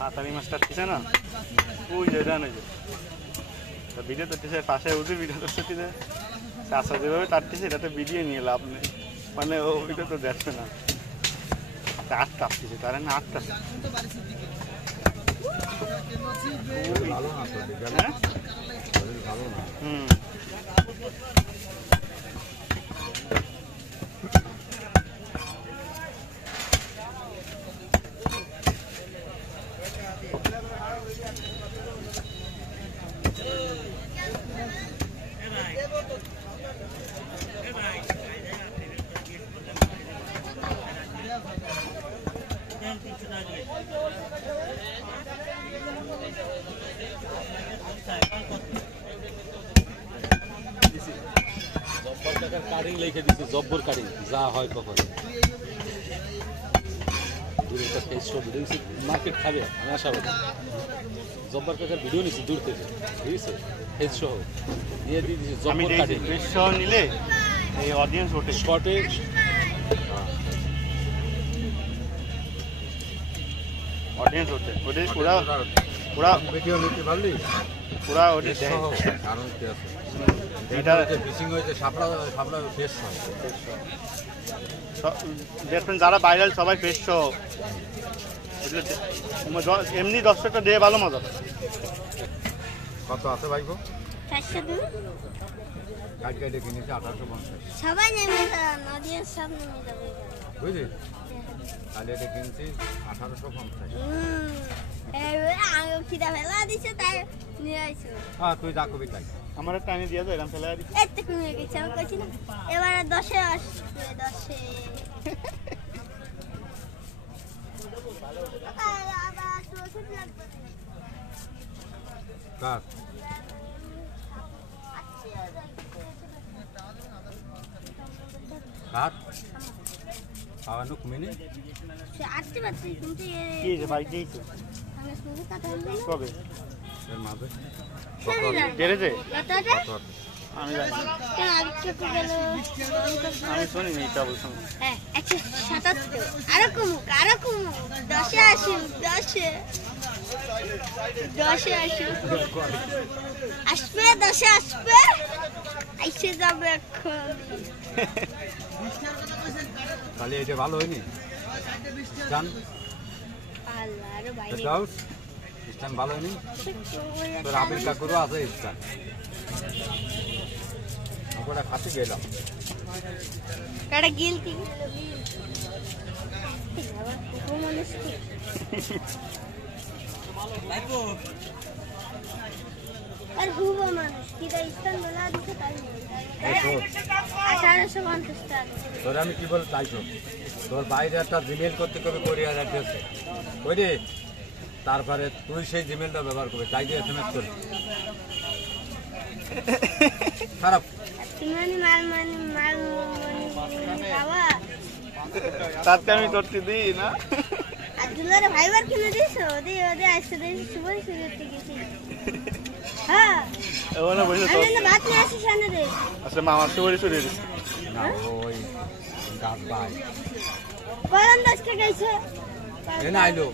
হাতারি মাছটা দিছে না ওই যে জানে যে ভিডিও করতেছে পাশে উঠে ভিডিও করতেছে চাষা যেভাবে কাটতেছে এটাতে ভিডিও নিয়ে লাভ নেই মানে ও ভিডিও তো দেখছে না আট কাটতেছে তারা না আট কাটছে হুম কাটিং লিখে দিচ্ছে জব্বর কাটিং যা হয় কখন মার্কেট খাবে আমি আশাবাদী জব্বর কাকার ভিডিও নিচ্ছি দূর থেকে ঠিক আছে ফেস সহ দিয়ে দিয়ে দিচ্ছি জব্বর কাটিং ফেস সহ নিলে এই অডিয়েন্স ওঠে শর্টে অডিয়েন্স ওঠে ওদের পুরা পুরা ভিডিও নিতে পারলি পুরা ওদের কারণ কি আছে এটা ফিশিং হয়েছে সাপড়া সাপড়া ফেস দেখবেন যারা ভাইরাল সবাই ফেস সহ এমনি দর্শকটা দিয়ে ভালো মজা কত আছে ভাই গো 402 কাট কাটে কিনেছে 1850 সবাই নেমে যান অডিয়েন্স সব নেমে যাবে বুঝলি তাহলে এটা কিনছি 1850 আগে খিদা ফেলা দিছে তাই নিয়ে আইছো হ্যাঁ তুই যা কবি তাই আমার একটা আনি দিয়ে দাও এরকম ফেলা দিই এত কমে গেছে আমি কইছি না এবারে 10 আসবে 10 আবার তো ওষুধ লাগবে কাট কাট খাওয়ানো কমেনি সে আসতে পারছি কিন্তু কি যে ভাই দিই তো আমি শুনে কথা বলবো কবে এর মাঝে বেড়েছে কতটা আমি জানি কেন আগে চুপ গেল আমি শুনিনি এটা বলছো হ্যাঁ 177 আরো কমুক 10 আসুক 10 আসুক আসবে 10 আসবে আইসে যাবে এখন তাহলে এটা ভালো হয়নি জান আল্লাহ রে ভাই যাও স্ট্যান্ড ভালো হয়নি তোর আবির কাকুরও আছে স্ট্যান্ড আমরা খাতে গেলাম কাটা গিলতি মানুষ আর হুবো মানুষ কি দা স্থান বলা দিছে তাই 1850 টাকা তোর আমি কি বল তাই তো তোর বাইরে একটা জিমেল করতে কবে কোরিয়ার অ্যাড্রেসে ওই রে তারপরে তুই সেই জিমেলটা ব্যবহার করবে তাই দিয়ে এসএমএস করবি খারাপ তুমি মাল বাবা তাতে আমি করতে দিই না আর দুলারে ভাইবার কিনে দিছো ওদে আসতে দিছি সুবহ সুবহ গেছি হ্যাঁ ওনা বসে তো আমি না ভাত নিয়ে আসি সামনে দে আচ্ছা মামা সরে সরে দিছে না ওই গাছ ভাই কলম 10 টাকা গেছে এনে আইলো